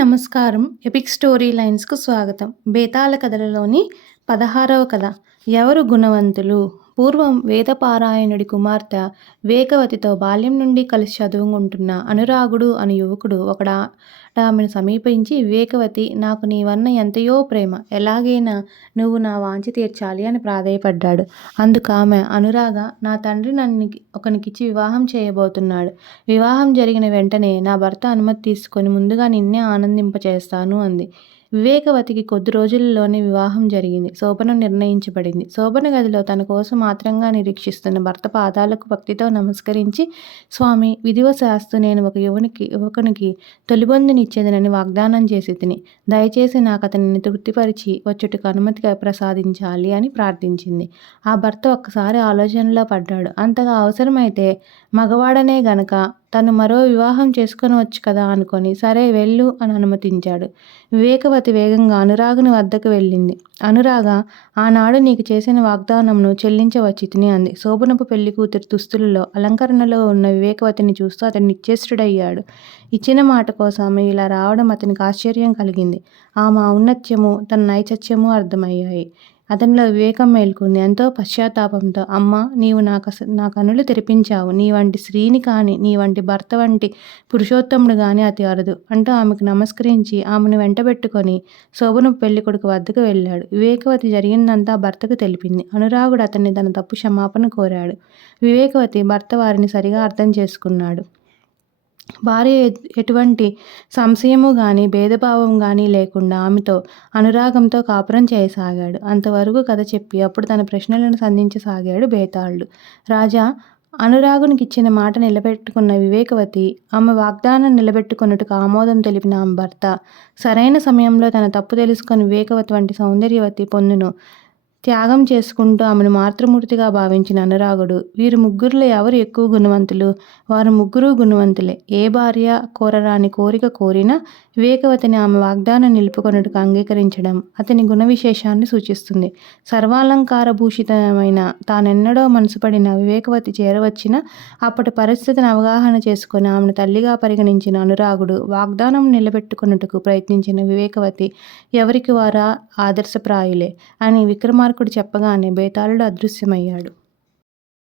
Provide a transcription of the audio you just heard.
నమస్కారం. Epic story లైన్స్‌కు స్వాగతం. బేతాళ కథలలోని 16వ కథ. ఎవరు గుణవంతులు? పూర్వం వేదపారాయణుడి కుమార్తె వేకవతితో బాల్యం నుండి కలిసి చదువుకుంటున్న అనురాగుడు అను యువకుడు ఆమెను సమీపించి, వివేకవతి, నాకు నీవన్న ఎంతయో ప్రేమ. ఎలాగైనా నువ్వు నా వాంఛ తీర్చాలి అని ప్రాధేయపడ్డాడు. అందుకామె, అనురాగ, నా తండ్రి నన్ను ఒకనికిచ్చి వివాహం చేయబోతున్నాడు. వివాహం జరిగిన వెంటనే నా భర్త అనుమతి తీసుకొని ముందుగా నిన్నే ఆనందింపచేస్తాను అంది. వివేకవతికి కొద్ది రోజులలోనే వివాహం జరిగింది. శోభనం నిర్ణయించబడింది. శోభన గదిలో తన కోసం ఆత్రంగా నిరీక్షిస్తున్న భర్త పాదాలకు భక్తితో నమస్కరించి, స్వామి, విధివశాస్తు నేను ఒక యువకునికి తొలిబొందునిచ్చేదనని వాగ్దానం చేసి తిని, దయచేసి నాకతనిని తృప్తిపరిచి వచ్చుటకు అనుమతి ప్రసాదించాలి అని ప్రార్థించింది. ఆ భర్త ఒక్కసారి ఆలోచనలో పడ్డాడు. అంతగా అవసరమైతే మగవాడనే గనక తను మరో వివాహం చేసుకొనవచ్చు కదా అనుకొని, సరే వెళ్ళు అని అనుమతించాడు. వివేకవతి వేగంగా అనురాగుని వద్దకు వెళ్ళింది. అనురాగ, ఆనాడు నీకు చేసిన వాగ్దానంను చెల్లించవచ్చితిని అంది. శోభనపు పెళ్లికూతురి దుస్తులలో అలంకరణలో ఉన్న వివేకవతిని చూస్తూ అతడు నిశ్చేష్టుడయ్యాడు. ఇచ్చిన మాట కోసం ఆమె ఇలా రావడం అతనికి ఆశ్చర్యం కలిగింది. ఆమె ఔన్నత్యము, తన నైచత్యము అర్థమయ్యాయి. అతనిలో వివేకం మేల్కొంది. ఎంతో పశ్చాత్తాపంతో, అమ్మా, నీవు నా కనులు తెరిపించావు. నీ వంటి స్త్రీని కాని, నీ వంటి భర్త వంటి పురుషోత్తముడు గాని అతి అరుదు అంటూ ఆమెకు నమస్కరించి ఆమెను వెంటబెట్టుకొని శోభనపు పెళ్ళికొడుకు వద్దకు వెళ్ళాడు. వివేకవతి జరిగిందంతా భర్తకు తెలిపింది. అనురాగుడు అతన్ని తన తప్పు క్షమాపణ కోరాడు. వివేకవతి భర్త వారిని సరిగా అర్థం చేసుకున్నాడు. భార్య ఎటువంటి సంశయము గాని, భేదభావం గాని లేకుండా ఆమెతో అనురాగంతో కాపురం చేయసాగాడు. అంతవరకు కథ చెప్పి అప్పుడు తన ప్రశ్నలను సంధించసాగాడు బేతాళుడు. రాజా, అనురాగునికిచ్చిన మాట నిలబెట్టుకున్న వివేకవతి, ఆమె వాగ్దానం నిలబెట్టుకొనుటకు ఆమోదం తెలిపిన ఆమె భర్త, సరైన సమయంలో తన తప్పు తెలుసుకొని వివేకవతి వంటి సౌందర్యవతి పొందును త్యాగం చేసుకుంటూ ఆమెను మాతృమూర్తిగా భావించిన అనురాగుడు, వీరు ముగ్గురిలో ఎవరు ఎక్కువ గుణవంతులు? వారు ముగ్గురూ గుణవంతులే. ఏ భార్య కోరరాని కోరిక కోరినా వివేకవతిని ఆమె వాగ్దానం నిలుపుకొనుటకు అంగీకరించడం అతని గుణ విశేషాన్ని సూచిస్తుంది. సర్వాలంకార భూషితమైన తానెన్నడో మనసుపడిన వివేకవతి చేరవచ్చిన అప్పటి పరిస్థితిని అవగాహన చేసుకుని ఆమెను తల్లిగా పరిగణించిన అనురాగుడు, వాగ్దానం నిలబెట్టుకొనుటకు ప్రయత్నించిన వివేకవతి ఎవరికి వారా ఆదర్శప్రాయులే అని విక్రమార్కుడు చెప్పగానే బేతాళుడు అదృశ్యమయ్యాడు.